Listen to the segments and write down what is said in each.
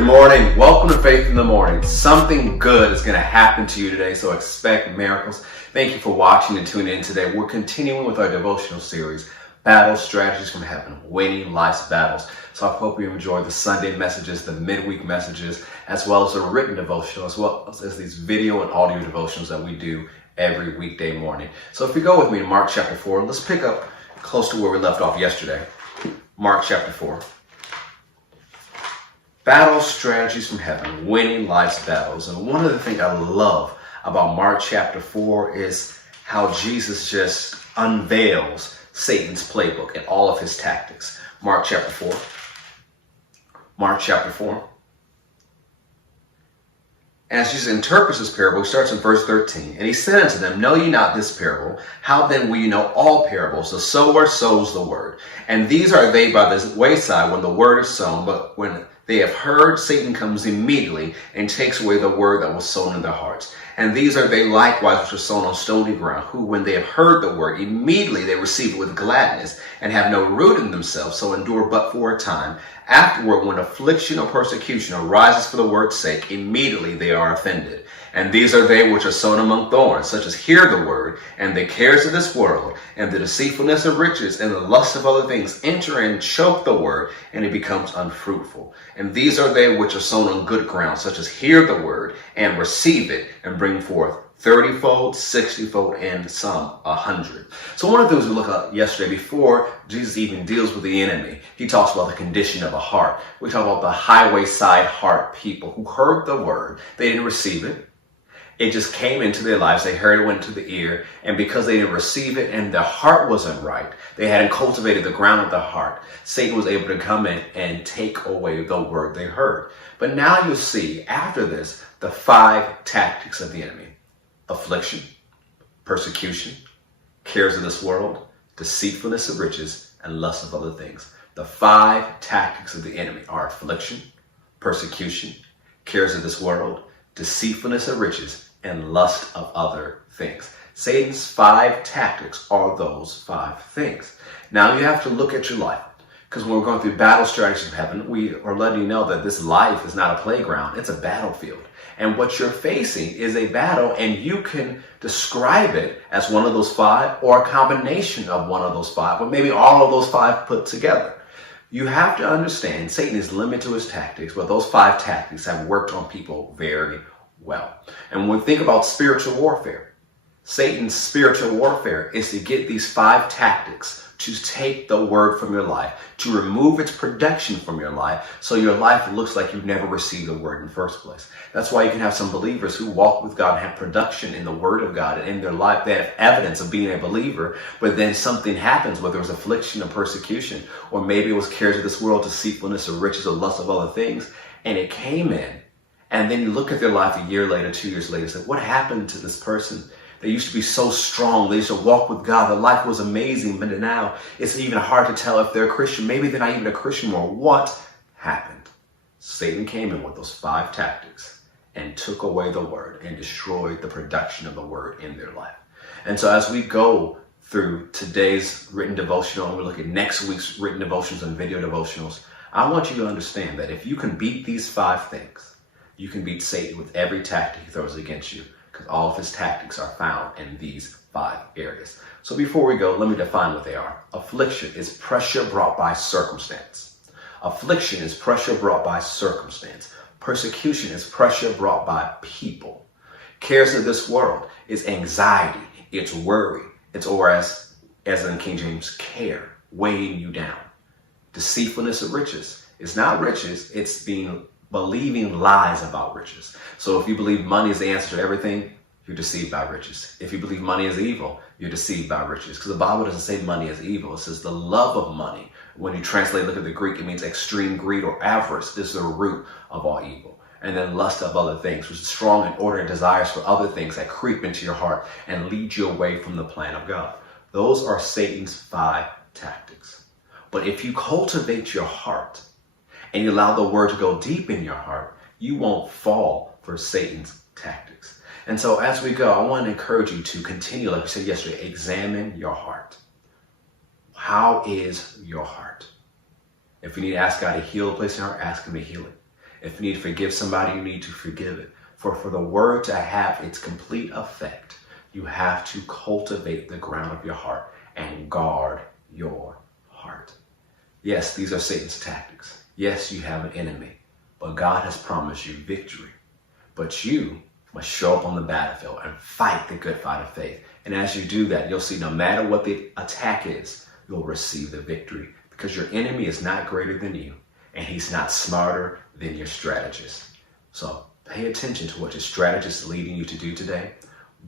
Good morning. Welcome to Faith in the Morning. Something good is going to happen to you today, so expect miracles. Thank you for watching and tuning in today. We're continuing with our devotional series, Battle Strategies from Heaven, Winning Life's Battles. So I hope you enjoy the Sunday messages, the midweek messages, as well as the written devotional, as well as these video and audio devotionals that we do every weekday morning. So if you go with me to Mark chapter 4, let's pick up close to where we left off yesterday. Mark chapter 4. Battle Strategies from Heaven, Winning Life's Battles. And one of the things I love about Mark chapter 4 is how Jesus just unveils Satan's playbook and all of his tactics. Mark chapter 4. Mark chapter 4. As Jesus interprets this parable, he starts in verse 13. And he said unto them, Know ye not this parable? How then will you know all parables? The sower sows the word. And these are they by the wayside when the word is sown, but when they have heard, Satan comes immediately and takes away the word that was sown in their hearts. And these are they likewise which are sown on stony ground, who when they have heard the word, immediately they receive it with gladness, and have no root in themselves, so endure but for a time. Afterward, when affliction or persecution arises for the word's sake, immediately they are offended. And these are they which are sown among thorns, such as hear the word, and the cares of this world, and the deceitfulness of riches, and the lust of other things enter and choke the word, and it becomes unfruitful. And these are they which are sown on good ground, such as hear the word, and receive it, and bring forth 30-fold, 60-fold, and some 100. So one of the things we looked at yesterday, before Jesus even deals with the enemy, he talks about the condition of a heart. We talk about the highway side heart people who heard the word. They didn't receive it. It just came into their lives. They heard it, went to the ear, and because they didn't receive it and their heart wasn't right, they hadn't cultivated the ground of the heart, Satan was able to come in and take away the word they heard. But now you see, after this, the 5 tactics of the enemy. Affliction, persecution, cares of this world, deceitfulness of riches, and lust of other things. The 5 tactics of the enemy are affliction, persecution, cares of this world, deceitfulness of riches, and lust of other things. Satan's 5 tactics are those 5 things. Now you have to look at your life, because when we're going through battle strategies of heaven, we are letting you know that this life is not a playground, it's a battlefield. And what you're facing is a battle, and you can describe it as one of those 5 or a combination of one of those 5, or maybe all of those 5 put together. You have to understand Satan is limited to his tactics, but those 5 tactics have worked on people very well. And when we think about spiritual warfare, Satan's spiritual warfare is to get these 5 tactics to take the word from your life, to remove its production from your life, so your life looks like you've never received the word in the first place. That's why you can have some believers who walk with God and have production in the word of God and in their life. They have evidence of being a believer, but then something happens, whether it was affliction or persecution, or maybe it was cares of this world, deceitfulness or riches or lust of other things, and it came in. And then you look at their life a year later, 2 years later, and say, what happened to this person? They used to be so strong. They used to walk with God. Their life was amazing. But now it's even hard to tell if they're a Christian. Maybe they're not even a Christian more. What happened? Satan came in with those 5 tactics and took away the word and destroyed the production of the word in their life. And so as we go through today's written devotional, and we look at next week's written devotionals and video devotionals, I want you to understand that if you can beat these 5 things, you can beat Satan with every tactic he throws against you, because all of his tactics are found in these 5 areas. So before we go, let me define what they are. Affliction is pressure brought by circumstance. Affliction is pressure brought by circumstance. Persecution is pressure brought by people. Cares of this world is anxiety, it's worry, it's or as in King James, care, weighing you down. Deceitfulness of riches is not riches, it's believing lies about riches. So if you believe money is the answer to everything, you're deceived by riches. If you believe money is evil, you're deceived by riches. Because the Bible doesn't say money is evil. It says the love of money. When you translate, look at the Greek, it means extreme greed or avarice. This is the root of all evil. And then lust of other things, which is strong and inordinate desires for other things that creep into your heart and lead you away from the plan of God. Those are Satan's 5 tactics. But if you cultivate your heart and you allow the word to go deep in your heart, you won't fall for Satan's tactics. And so as we go, I want to encourage you to continue, like we said yesterday, examine your heart. How is your heart? If you need to ask God to heal a place in your heart, ask him to heal it. If you need to forgive somebody, you need to forgive it. For the word to have its complete effect, you have to cultivate the ground of your heart and guard your heart. Yes, these are Satan's tactics. Yes, you have an enemy, but God has promised you victory. But you must show up on the battlefield and fight the good fight of faith. And as you do that, you'll see no matter what the attack is, you'll receive the victory, because your enemy is not greater than you, and he's not smarter than your strategist. So pay attention to what your strategist is leading you to do today.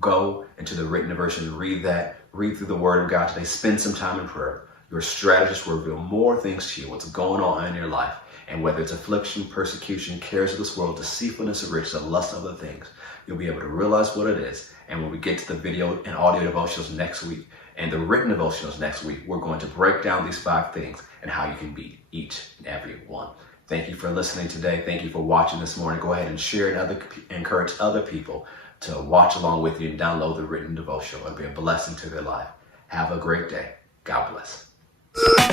Go into the written version, read that, read through the word of God today, spend some time in prayer. Your strategist will reveal more things to you, what's going on in your life. And whether it's affliction, persecution, cares of this world, deceitfulness of riches, and lust of other things, you'll be able to realize what it is. And when we get to the video and audio devotionals next week and the written devotionals next week, we're going to break down these 5 things and how you can beat each and every one. Thank you for listening today. Thank you for watching this morning. Go ahead and share and encourage other people to watch along with you and download the written devotional. It'll be a blessing to their life. Have a great day. God bless.